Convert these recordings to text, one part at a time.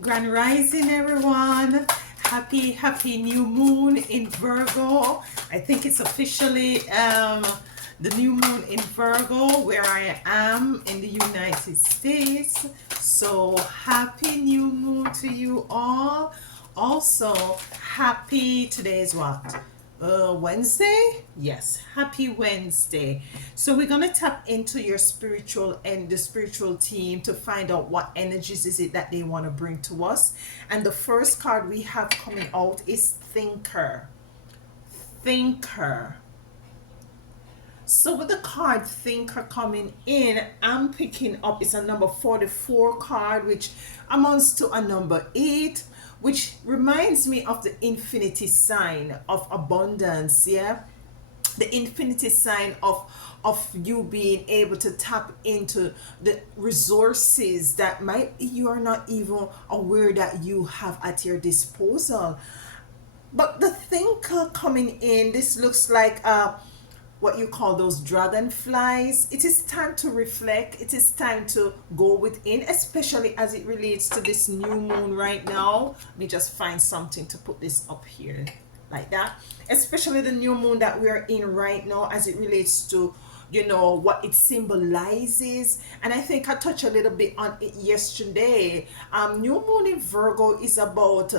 Grand Rising, everyone. Happy new moon in Virgo. I think it's officially the new moon in Virgo where I am in the United States. So happy new moon to you all. Also, today is what? Wednesday? Yes, happy Wednesday. So we're gonna tap into your spiritual and the spiritual team to find out what energies is it that they want to bring to us. And the first card we have coming out is Thinker. Thinker. So with the card Thinker coming in, I'm picking up, it's a number 44 card, which amounts to a number 8, which reminds me of the infinity sign of abundance. Yeah, the infinity sign of you being able to tap into the resources that might you are not even aware that you have at your disposal. But the Thinker coming in, this looks like what you call those dragonflies. It is time to reflect. It is time to go within, especially as it relates to this new moon right now. Let me just find something to put this up here like that. Especially the new moon that we are in right now as it relates to what it symbolizes. And I think I touched a little bit on it yesterday. New moon in Virgo is about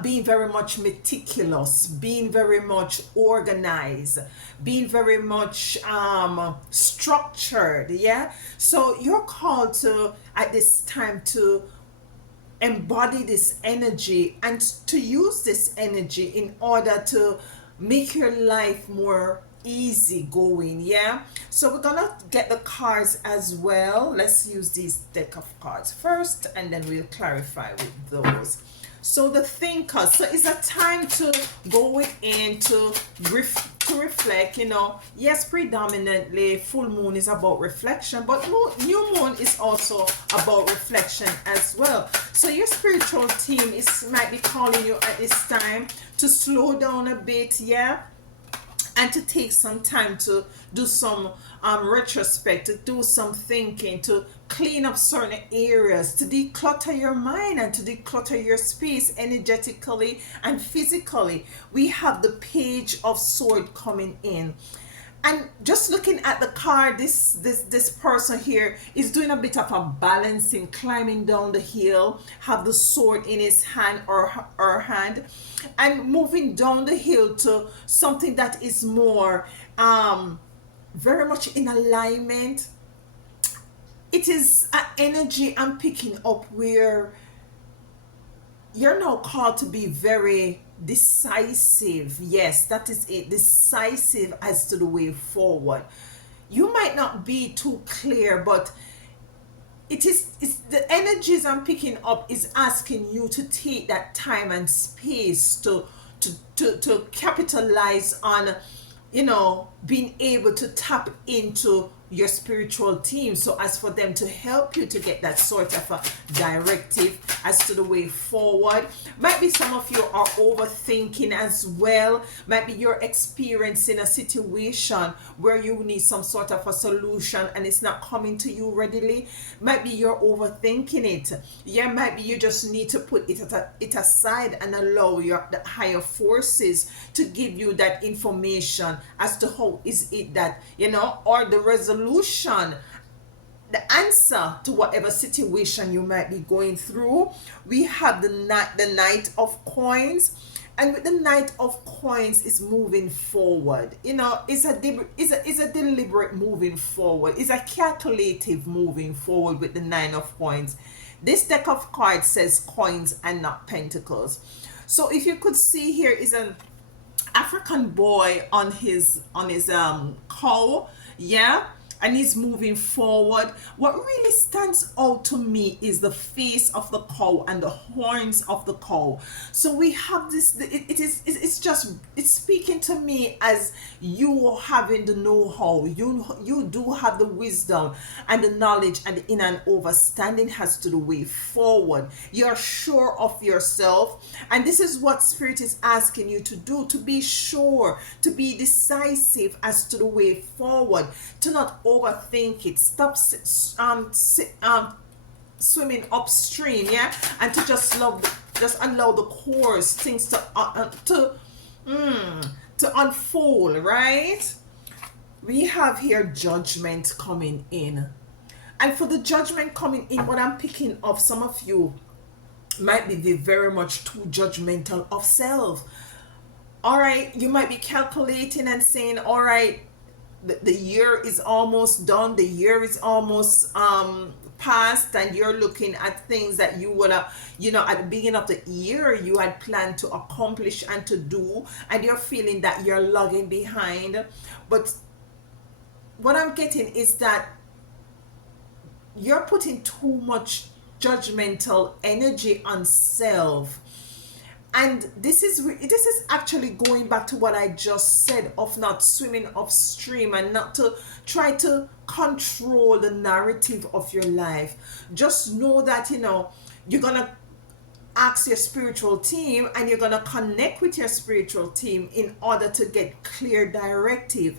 being very much meticulous, being very much organized, being very much structured. Yeah. So you're called to at this time to embody this energy and to use this energy in order to make your life more easy going. Yeah, so we're gonna get the cards as well. Let's use these deck of cards first and then we'll clarify with those. So the Thinker, so it's a time to go within to reflect. Yes, predominantly full moon is about reflection, but new moon is also about reflection as well. So your spiritual team might be calling you at this time to slow down a bit. Yeah, and to take some time to do some retrospect, to do some thinking, to clean up certain areas, to declutter your mind and to declutter your space energetically and physically. We have the Page of Sword coming in. And just looking at the card, this person here is doing a bit of a balancing, climbing down the hill, have the sword in his hand or her hand, and moving down the hill to something that is more very much in alignment. It is an energy I'm picking up where you're now called to be very decisive. Yes, that is it. Decisive as to the way forward. You might not be too clear, but it's the energies I'm picking up is asking you to take that time and space to capitalize on being able to tap into your spiritual team, so as for them to help you to get that sort of a directive as to the way forward. Might be some of you are overthinking as well. Might be you're experiencing a situation where you need some sort of a solution and it's not coming to you readily. Might be you're overthinking it. Yeah, might be you just need to put it aside and allow the higher forces to give you that information as to how is it that or the resolution, the answer to whatever situation you might be going through. We have the Knight of Coins, and with the Knight of Coins is moving forward. It's a deliberate moving forward. It's a calculative moving forward with the Nine of Coins. This deck of cards says coins and not pentacles. So if you could see, here is an African boy on his cow. Yeah, and he's moving forward. What really stands out to me is the face of the cow and the horns of the cow. So we have this, it's speaking to me as you having the know-how. You do have the wisdom and the knowledge and the inner and overstanding as to the way forward. You're sure of yourself, and this is what Spirit is asking you to do, to be sure, to be decisive as to the way forward, to not overthink it. Stop swimming upstream, yeah, and to just allow the course things to unfold, right? We have here judgment coming in. And for the judgment coming in, what I'm picking up, some of you might be very much too judgmental of self. All right, you might be calculating and saying, all right, the year is almost done, the year is almost past, and you're looking at things that you would have, at the beginning of the year you had planned to accomplish and to do, and you're feeling that you're lagging behind. But what I'm getting is that you're putting too much judgmental energy on self. And this is actually going back to what I just said of not swimming upstream and not to try to control the narrative of your life. Just know that you're gonna ask your spiritual team and you're gonna connect with your spiritual team in order to get clear directive.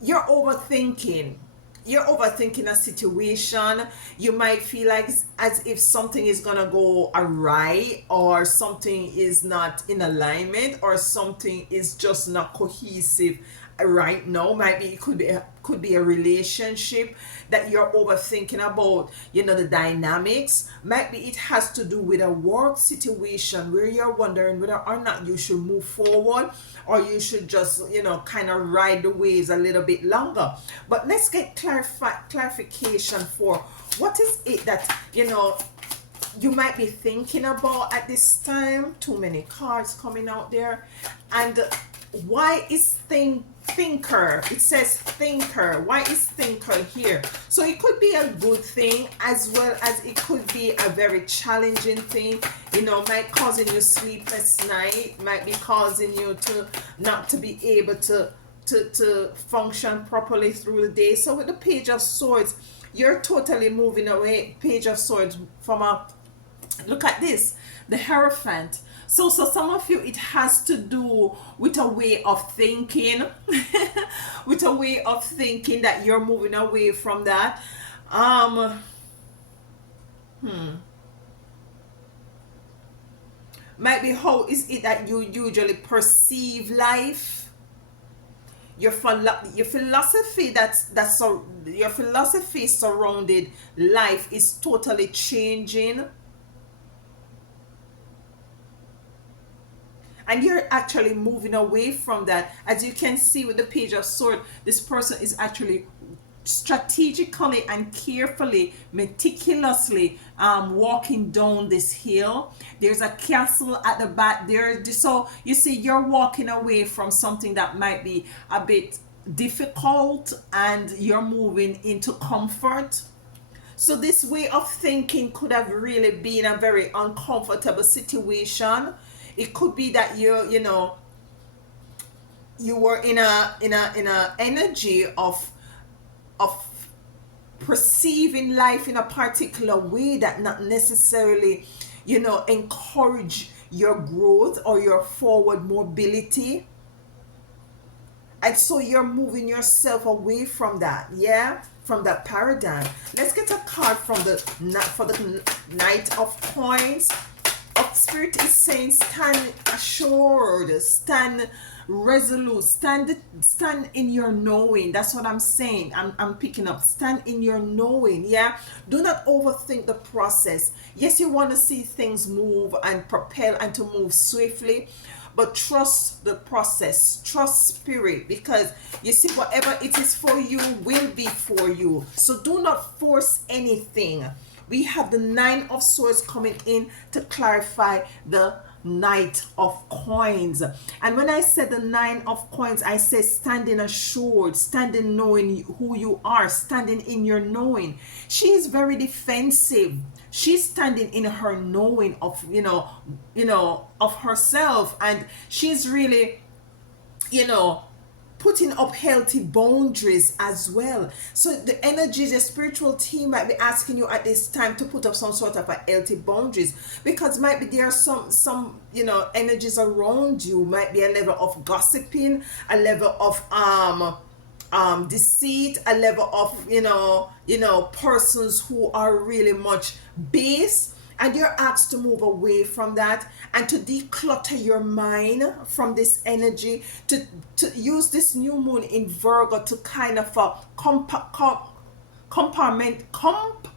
You're overthinking a situation. You might feel like as if something is gonna go awry, or something is not in alignment, or something is just not cohesive right now. Might be, it could be a relationship that you're overthinking about, the dynamics. Might be it has to do with a work situation where you're wondering whether or not you should move forward, or you should just kind of ride the waves a little bit longer. But let's get clarification for what is it that you might be thinking about at this time. Too many cards coming out there. And why is thinker, it says thinker, why is thinker here? So it could be a good thing, as well as it could be a very challenging thing. Might causing you sleepless night, might be causing you to not to be able to function properly through the day. So with the Page of Swords, you're totally moving away, Page of Swords, from look at this, the Hierophant. So some of you, it has to do with a way of thinking, with a way of thinking that you're moving away from that. Might be, how is it that you usually perceive life? Your philosophy your philosophy surrounded life is totally changing. And you're actually moving away from that. As you can see with the Page of Swords, this person is actually strategically and carefully, meticulously walking down this hill. There's a castle at the back there. So you see, you're walking away from something that might be a bit difficult, and you're moving into comfort. So this way of thinking could have really been a very uncomfortable situation. It could be that you were in a energy of perceiving life in a particular way that not necessarily encourage your growth or your forward mobility. And so you're moving yourself away from that, from that paradigm. Let's get a card for the Knight of Coins. Spirit is saying, stand assured, stand resolute, stand in your knowing. That's what I'm saying. I'm picking up, stand in your knowing. Do not overthink the process. Yes, you want to see things move and propel and to move swiftly, but trust the process, trust spirit, because you see, whatever it is for you will be for you. So do not force anything. We have the Nine of Swords coming in to clarify the Knight of Coins. And when I said the Nine of Coins, I said standing assured, standing knowing who you are, standing in your knowing. She is very defensive. She's standing in her knowing of of herself, and she's really putting up healthy boundaries as well. So the energies, the spiritual team might be asking you at this time to put up some sort of a healthy boundaries, because might be there are some energies around you. Might be a level of gossiping, a level of deceit, a level of persons who are really much base, and you're asked to move away from that and to declutter your mind from this energy, to use this new moon in Virgo to kind of compartment comp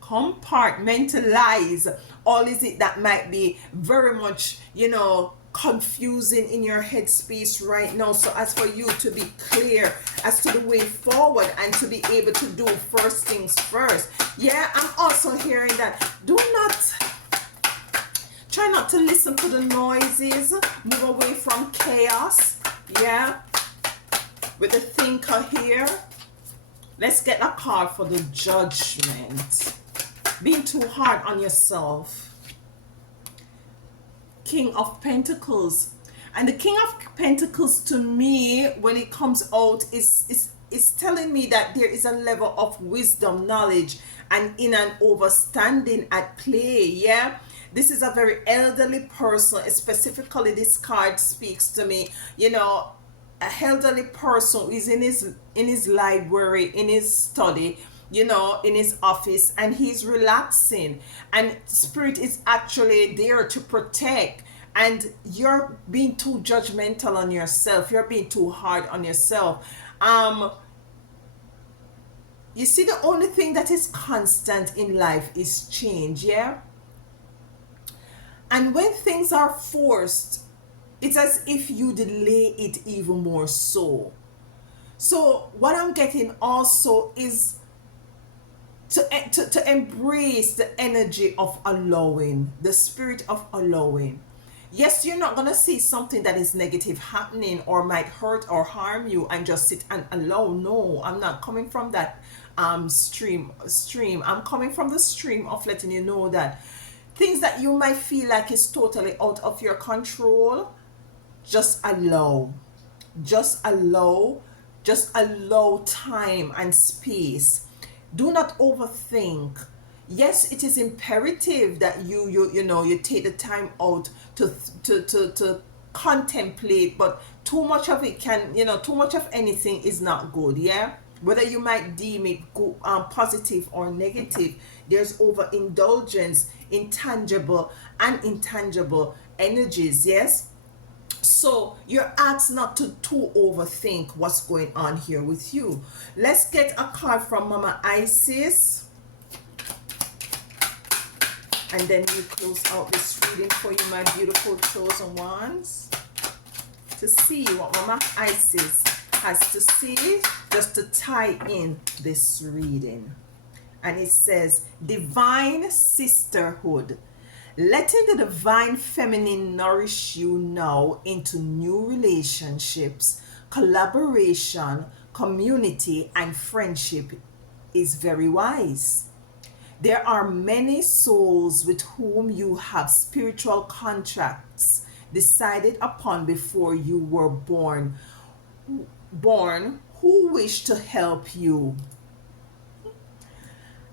compartmentalize all is it that might be very much confusing in your headspace right now. So as for you to be clear as to the way forward and to be able to do first things first. Yeah, I'm also hearing that try not to listen to the noises, move away from chaos. Yeah, with the thinker here. Let's get a card for the Judgment. Being too hard on yourself. King of Pentacles. And the King of Pentacles, to me, when it comes out, is telling me that there is a level of wisdom, knowledge, and in an overstanding at play. Yeah, this is a very elderly person. Specifically, this card speaks to me, a elderly person who is in his library, in his study, in his office, and he's relaxing, and spirit is actually there to protect, and you're being too judgmental on yourself, you're being too hard on yourself. You see, the only thing that is constant in life is change. Yeah, and when things are forced, it's as if you delay it even more so. So what I'm getting also is to embrace the energy of allowing, the spirit of allowing. Yes, you're not going to see something that is negative happening or might hurt or harm you and just sit and allow. No, I'm not coming from that stream. I'm coming from the stream of letting you know that things that you might feel like is totally out of your control, just allow. Just allow. Just allow time and space. Do not overthink. Yes, it is imperative that you take the time out to contemplate, but too much of it too much of anything is not good. Yeah, whether you might deem it good, positive or negative, there's overindulgence, intangible and intangible energies. Yes, so you're asked not to too overthink what's going on here with you. Let's get a card from Mama Isis, and then we close out this reading for you, my beautiful chosen ones, to see what Mama Isis has to say, just to tie in this reading. And it says, Divine Sisterhood. Letting the divine feminine nourish you now into new relationships, collaboration, community, and friendship is very wise. There are many souls with whom you have spiritual contracts decided upon before you were born who wish to help you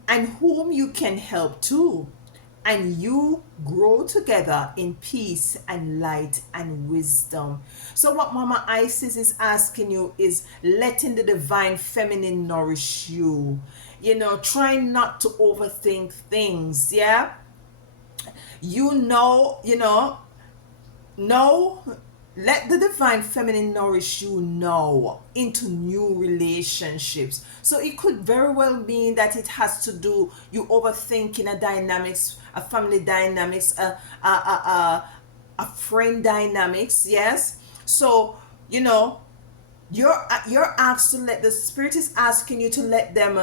and whom you can help too. And you grow together in peace and light and wisdom. So what Mama Isis is asking you is letting the divine feminine nourish you. Try not to overthink things. Yeah, let the divine feminine nourish you now into new relationships. So it could very well mean that it has to do you overthinking a dynamics, a family dynamics, a friend dynamics. Yes. So you're asked to let the spirit is asking you to let them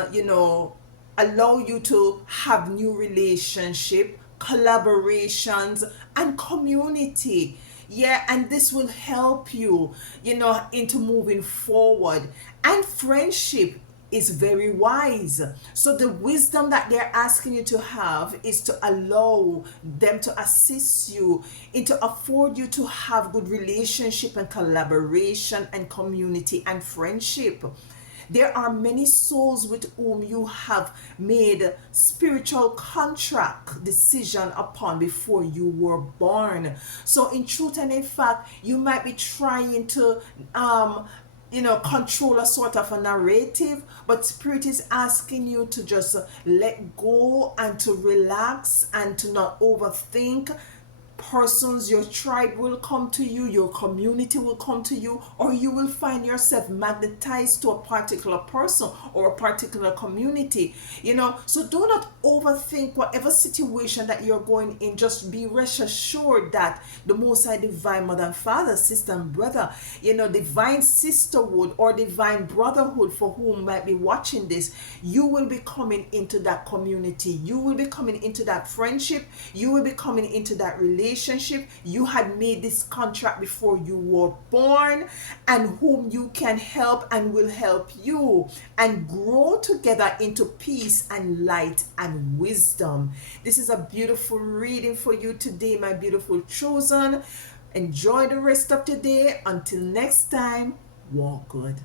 allow you to have new relationship, collaborations, and community. Yeah, and this will help you into moving forward. And friendship is very wise. So the wisdom that they're asking you to have is to allow them to assist you, and to afford you to have good relationship and collaboration and community and friendship. There are many souls with whom you have made spiritual contract decision upon before you were born. So in truth and in fact, you might be trying to control a sort of a narrative, but spirit is asking you to just let go and to relax and to not overthink. Persons, your tribe will come to you, your community will come to you, or you will find yourself magnetized to a particular person or a particular community. So do not overthink whatever situation that you're going in. Just be rest assured that the Most High Divine Mother and Father, sister and brother, divine sisterhood or divine brotherhood, for whom might be watching this, you will be coming into that community, you will be coming into that friendship, you will be coming into that relationship. You had made this contract before you were born, and whom you can help and will help you, and grow together into peace and light and wisdom. This is a beautiful reading for you today, my beautiful chosen. Enjoy the rest of the day. Until next time, walk good.